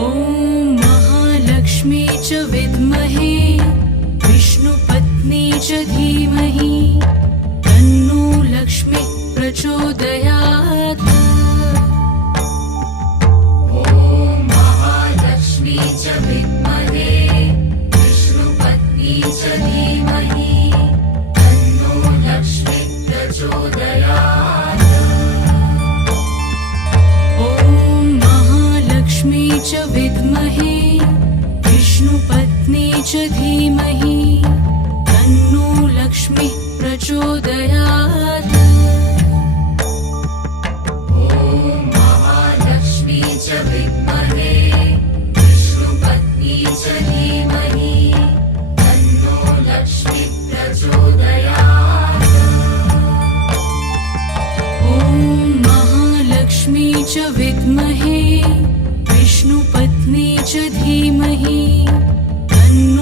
ॐ महालक्ष्मी च विद्महे विष्णुपत्नी च धीमहि तन्नो लक्ष्मी प्रचोदयात्। ॐ महालक्ष्मी च विद्महे विष्णुपत्नी च धीमहि तन्नो लक्ष्मी प्रचोदयात्। ॐ महालक्ष्मी च विद्महे विष्णुपत्नी च धीमहि तन्नो लक्ष्मी प्रचोदयात्। ॐ महालक्ष्मी च विद्महे विष्णुपत्नी च धीमहि तन्नो लक्ष्मी प्रचोदयात्। ॐ महालक्ष्मी च विद्महे विष्णुपत्नी च धीमहि